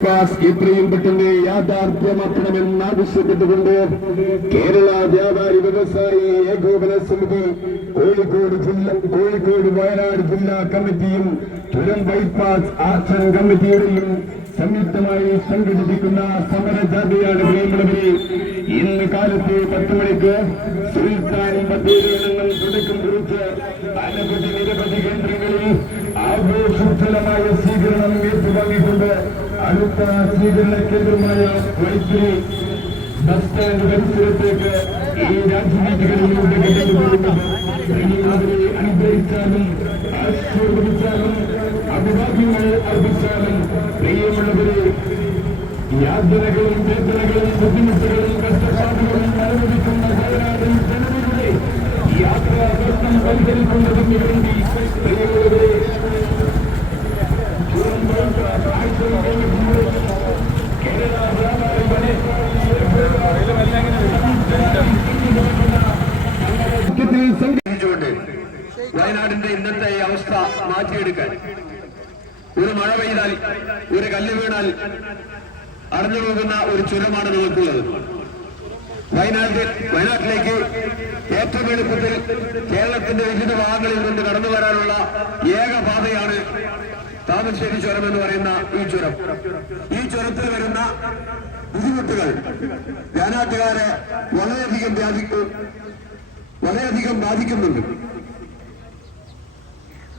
എത്രയും പെട്ടെന്ന് യാഥാർത്ഥ്യമാക്കണമെന്ന് ആവശ്യപ്പെട്ടുകൊണ്ട് കേരള വ്യാപാരി വ്യവസായി ഏകോപന സമിതി കോഴിക്കോട് ജില്ല കോഴിക്കോട് വയനാട് ജില്ലാ കമ്മിറ്റിയും തുരം ബൈപ്പാസ് ആക്ഷൻ കമ്മിറ്റിയുടെയും സംയുക്തമായി സംഘടിപ്പിക്കുന്ന സമര സമരജാഥയാണ് പ്രിയമുള്ളവരെ ഇന്ന് കാലത്ത് പത്ത് മണിക്ക് സുൽത്താൻ ബത്തേരിയിൽ നിന്നും തുടക്കം കുറിച്ച് അനവധി നിരവധി കേന്ദ്രങ്ങളിൽ ഏറ്റുവാങ്ങിക്കൊണ്ട് അടുത്ത സ്വീകരണ കേന്ദ്രമായ വൈത്തിരി ബസ് സ്റ്റാൻഡ് പരിസരത്തേക്ക് ഈ കടന്നുപോകുന്നത് പ്രിയമുള്ളവരെ അനുഗ്രഹിച്ചാലും ആശീർവദിച്ചാലും അഭിവാദ്യങ്ങൾ അർപ്പിച്ചാലും പ്രിയമുള്ളവരെ യാതനകളും വേദനകളും വയനാടിന്റെ ഇന്നത്തെ അവസ്ഥ മാറ്റിയെടുക്കാൻ. ഒരു മഴ പെയ്താൽ ഒരു കല്ല് വീണാൽ അടഞ്ഞു പോകുന്ന ഒരു ചുരമാണ് നിങ്ങൾക്കുള്ളത്. വയനാട്ടിൽ വയനാട്ടിലേക്ക് ഏറ്റവും എളുപ്പത്തിൽ കേരളത്തിന്റെ വിവിധ ഭാഗങ്ങളിൽ നിന്ന് കടന്നു വരാനുള്ള ഏക പാതയാണ് താമരശ്ശേരി ചുരം എന്ന് പറയുന്ന ഈ ചുരം ഈ ചുരത്തിൽ വരുന്ന ബുദ്ധിമുട്ടുകൾ ഞാനാട്ടുകാരെ വളരെയധികം വ്യാപിക്കും വളരെയധികം ബാധിക്കുന്നുണ്ട്.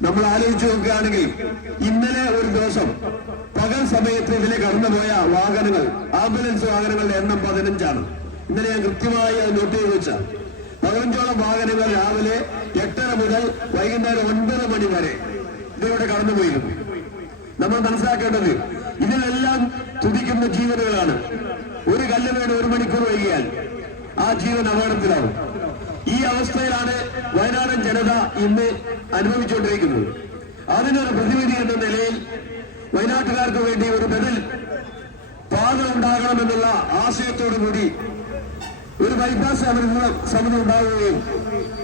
നമ്മൾ ആലോചിച്ചു നോക്കുകയാണെങ്കിൽ ഇന്നലെ ഒരു ദിവസം പകൽ സമയത്ത് ഇതിലെ കടന്നുപോയ വാഹനങ്ങൾ ആംബുലൻസ് വാഹനങ്ങളുടെ എണ്ണം പതിനഞ്ചാണ്. ഇന്നലെ ഞാൻ കൃത്യമായി അത് നോട്ട് ചെയ്ത് വെച്ച. പതിനഞ്ചോളം വാഹനങ്ങൾ രാവിലെ എട്ടര മുതൽ വൈകുന്നേരം ഒൻപത് മണി വരെ ഇതിലൂടെ കടന്നുപോയിരുന്നു. നമ്മൾ മനസ്സിലാക്കേണ്ടത് ഇതിലെല്ലാം തുടിക്കുന്ന ജീവനുകളാണ്. ഒരു കല്ല് വീണ് ഒരു മണിക്കൂർ വൈകിയാൽ ആ ജീവൻ അപകടത്തിലാവും. ഈ അവസ്ഥയിലാണ് വയനാടൻ ജനത ഇന്ന് അനുഭവിച്ചുകൊണ്ടിരിക്കുന്നത്. അതിനൊരു പ്രതിവിധി എന്ന നിലയിൽ വയനാട്ടുകാർക്ക് വേണ്ടി ഒരു ബദൽ പാത ഉണ്ടാകണമെന്നുള്ള ആശയത്തോടു കൂടി ഒരു ബൈപ്പാസ് അഭിനന്ദന സമിതി ഉണ്ടാവുകയും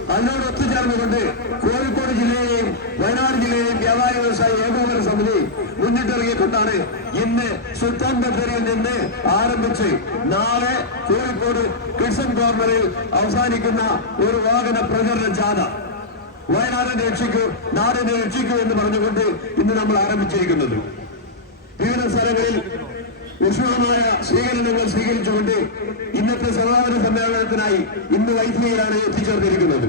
അതിനോട് ഒത്തുചേർന്നുകൊണ്ട് കോഴിക്കോട് ജില്ലയെയും വയനാട് ജില്ലയെയും വ്യാപാരി വ്യവസായ ഏകോപന സമിതി മുന്നിട്ടിറങ്ങിക്കൊണ്ടാണ് ഇന്ന് സുൽത്താൻ ബത്തേരിയിൽ നിന്ന് ആരംഭിച്ച് നാളെ കോഴിക്കോട് കിഡ്സൺ കോർണറിൽ അവസാനിക്കുന്ന ഒരു വാഹന പ്രചരണ ജാഥ. വയനാടിനെ രക്ഷിക്കൂ നാടിനെ രക്ഷിക്കൂ എന്ന് പറഞ്ഞുകൊണ്ട് ഇന്ന് നമ്മൾ ആരംഭിച്ചിരിക്കുന്നത്. വിവിധ സ്ഥലങ്ങളിൽ ഊഷ്മളമായ സ്വീകരണങ്ങൾ സ്വീകരിച്ചുകൊണ്ട് ഇന്നത്തെ സമാപന സമ്മേളനത്തിനായി ഇന്ന് വൈദ്യയിലാണ് എത്തിച്ചേർന്നിരിക്കുന്നത്.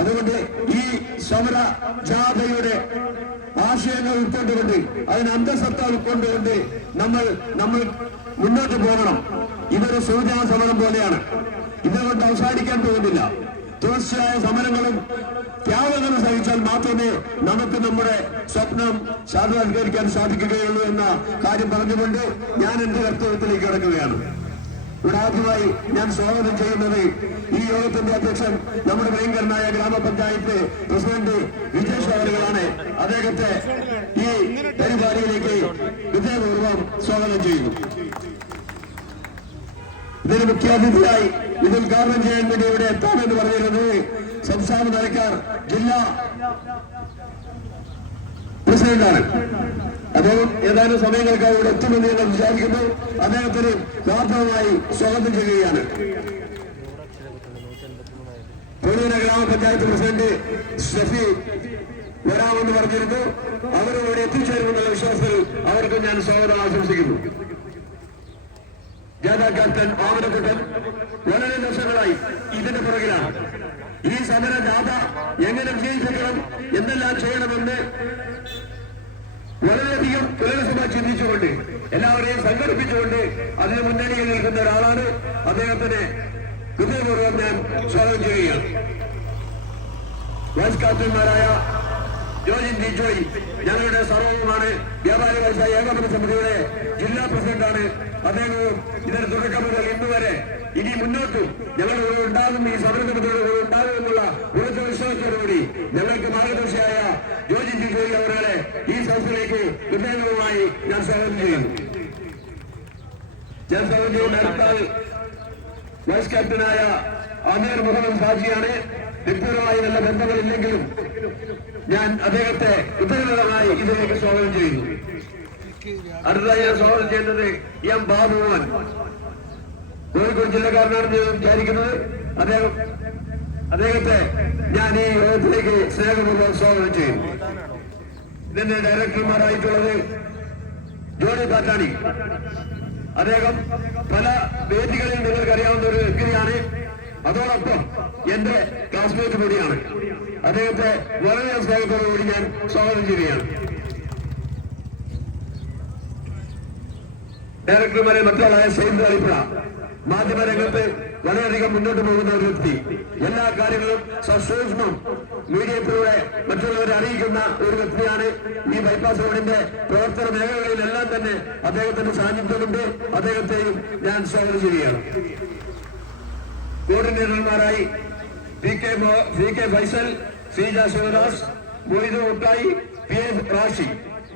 അതുകൊണ്ട് ഈ സമര ജാഥയുടെ ആശയങ്ങൾ ഉൾക്കൊണ്ടുകൊണ്ട് അതിന് അന്തസത്ത ഉൾക്കൊണ്ടുകൊണ്ട് നമ്മൾ നമ്മൾ മുന്നോട്ട് പോകണം. ഇതൊരു സൂചനാ സമരം പോലെയാണ്. ഇതുകൊണ്ട് അവസാനിക്കാൻ പോകുന്നില്ല. തുടർച്ചയായ സമരങ്ങളും ത്യാഗങ്ങളും സഹിച്ചാൽ മാത്രമേ നമുക്ക് നമ്മുടെ സ്വപ്നം സാക്ഷാത്കരിക്കാൻ സാധിക്കുകയുള്ളൂ എന്ന കാര്യം പറഞ്ഞുകൊണ്ട് ഞാൻ എന്റെ കർത്തവ്യത്തിലേക്ക് കിടക്കുകയാണ്. ഇവിടെ ആദ്യമായി ഞാൻ സ്വാഗതം ചെയ്യുന്നത് ഈ യോഗത്തിന്റെ അധ്യക്ഷൻ നമ്മുടെ ഭയങ്കരനായ ഗ്രാമപഞ്ചായത്ത് പ്രസിഡന്റ് വിജേഷ് അവരുകളാണ്. അദ്ദേഹത്തെ ഈ പരിപാടിയിലേക്ക് വിജയപൂർവം സ്വാഗതം ചെയ്യുന്നു. ഇതിന് മുഖ്യാതിഥിയായി ഇത് ഉദ്ഘാടനം ചെയ്യാൻ വേണ്ടി ഇവിടെ എത്താമെന്ന് പറഞ്ഞിരുന്നത് സംസ്ഥാന തലക്കാർ ജില്ലാ പ്രസിഡന്റാണ്. അദ്ദേഹം ഏതാനും സമയങ്ങൾക്ക് ഇവിടെ എത്തുമെന്ന് ഞങ്ങൾ വിചാരിക്കുന്നു. അദ്ദേഹത്തിന് ഗാർഭവമായി സ്വാഗതം ചെയ്യുകയാണ്. പൂർവന ഗ്രാമപഞ്ചായത്ത് പ്രസിഡന്റ് ഷഫി വരാമെന്ന് പറഞ്ഞിരുന്നു. അവരും ഇവിടെ എത്തിച്ചേരുമെന്നുള്ള വിശ്വാസത്തിൽ അവർക്കും ഞാൻ സ്വാഗതം ആശംസിക്കുന്നു. ജാഥാ ക്യാപ്റ്റൻ ആവനക്കുട്ടൻ വളരെ വർഷങ്ങളായി ഇതിന്റെ പുറകിലാണ്. ഈ സമര ജാഥ എങ്ങനെ വിജയിപ്പിക്കണം എന്തെല്ലാം ചെയ്യണമെന്ന് വളരെയധികം പുനരസഭ ചിന്തിച്ചുകൊണ്ട് എല്ലാവരെയും സംഘടിപ്പിച്ചുകൊണ്ട് അതിന് മുന്നണിയിൽ നിൽക്കുന്ന ഒരാളാണ് അദ്ദേഹത്തിന് ഹൃദയപൂർവം ഞാൻ സ്വാഗതം ചെയ്യുകയാണ്. വൈസ് ക്യാപ്റ്റന്മാരായ ജോജിൻ ഡി ജോയ് ഞങ്ങളുടെ സർവവുമാണ് വ്യാപാര വ്യവസായ ഏകോപന സമിതിയുടെ ജില്ലാ പ്രസിഡന്റാണ് അദ്ദേഹവും ഇതിന് തുടക്കം മുതൽ ഇന്ന് വരെ. ഇനി മുന്നോട്ടും ഞങ്ങളുടെ കൂടെ ഉണ്ടാകും ഈ സമരസമിതിയുടെ കൂടെ ഉണ്ടാകും എന്നുള്ള ഉറച്ച വിശ്വാസത്തോടുകൂടി ഞങ്ങൾക്ക് മാർഗദർശിയായ ജോജിൻ ഡി ജോയ് അവരെ ഈ സദസ്സിലേക്ക് ഹൃദയപൂർവമായി ഞാൻ സ്വാഗതം ചെയ്യുന്നു. ഞാൻ സ്വാഗതം ചെയ്യുന്ന വൈസ് ക്യാപ്റ്റനായ അമീർ മുഹമ്മദ് ഹാജിയാണ് വ്യക്തിപരമായി നല്ല ബന്ധങ്ങളില്ലെങ്കിലും ഞാൻ അദ്ദേഹത്തെ ഉത്തരവാദമായി ഇതിലേക്ക് സ്വാഗതം ചെയ്യുന്നു. അടുത്തതായി ഞാൻ സ്വാഗതം ചെയ്യുന്നത് എം ബാബുമോൻ. കോഴിക്കോട് ജില്ലക്കാരനാണെന്ന് വിചാരിക്കുന്നത്. അദ്ദേഹം അദ്ദേഹത്തെ ഞാൻ ഈ യോഗത്തിലേക്ക് സ്നേഹപൂർവം സ്വാഗതം ചെയ്യുന്നു. ഇതിന്റെ ഡയറക്ടർമാരായിട്ടുള്ളത് ജോണി പാറ്റാണി. അദ്ദേഹം പല വേദികളിൽ നിങ്ങൾക്കറിയാവുന്ന ഒരു അതോടൊപ്പം എന്റെ ക്ലാസ്മേറ്റ് കൂടിയാണ്. അദ്ദേഹത്തെ വളരെ സ്നേഹത്തോടുകൂടി ഞാൻ സ്വാഗതം ചെയ്യുകയാണ്. ഡയറക്ടർമാരെ മറ്റൊരാളായ സൈദ് അലിപ്പുഴ. മാധ്യമരംഗത്ത് വളരെയധികം മുന്നോട്ട് പോകുന്ന ഒരു വ്യക്തി. എല്ലാ കാര്യങ്ങളും സസൂക്ഷ്മം മീഡിയത്തിലൂടെ മറ്റുള്ളവരെ അറിയിക്കുന്ന ഒരു വ്യക്തിയാണ് ഈ ബൈപ്പാസ് റോഡിന്റെ പ്രവർത്തന മേഖലകളിലെല്ലാം തന്നെ അദ്ദേഹത്തിന്റെ സാന്നിധ്യമുണ്ട്. അദ്ദേഹത്തെയും ഞാൻ സ്വാഗതം ചെയ്യുകയാണ്. കോർഡിനേറ്റർമാരായി P K P K Faisal Sreeja Sivadas Moidu മുട്ടായി പി എ റാഷി.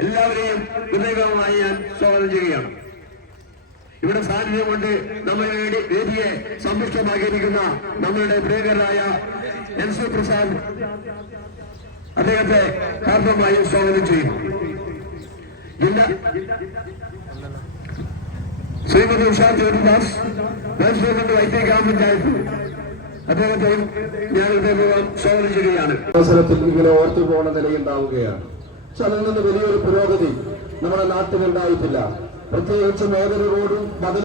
എല്ലാവരെയും ഹൃദയമായി ഞാൻ സ്വാഗതം ചെയ്യുകയാണ്. ഇവിടെ സാന്നിധ്യം കൊണ്ട് നമ്മളെ വേണ്ടി വേദിയെ സമ്പുഷ്ടമാക്കിയിരിക്കുന്ന നമ്മളുടെ പ്രിയകരായ എൻ സി പ്രസാദ്. അദ്ദേഹത്തെ ഹാർദമായി സ്വാഗതം ചെയ്യുന്നു. ജില്ലാ ശ്രീമതി ഉഷാ ജ്യോതിദാസ് വൈസ് പ്രസിഡന്റ് വൈദ്യ ഗ്രാമപഞ്ചായത്ത്. അദ്ദേഹത്തെയും ഞാൻ ഹൃദയപൂർവം സ്വാഗതം ചെയ്യുകയാണ്. അവസരത്തിൽ ഇങ്ങനെ ഓർത്തു പോകുന്ന നിലയുണ്ടാവുകയാണ്. പക്ഷെ അതിൽ നിന്ന് വലിയൊരു പുരോഗതി നമ്മുടെ നാട്ടിലുണ്ടായിട്ടില്ല. പ്രത്യേകിച്ചും റോഡും മതിൽ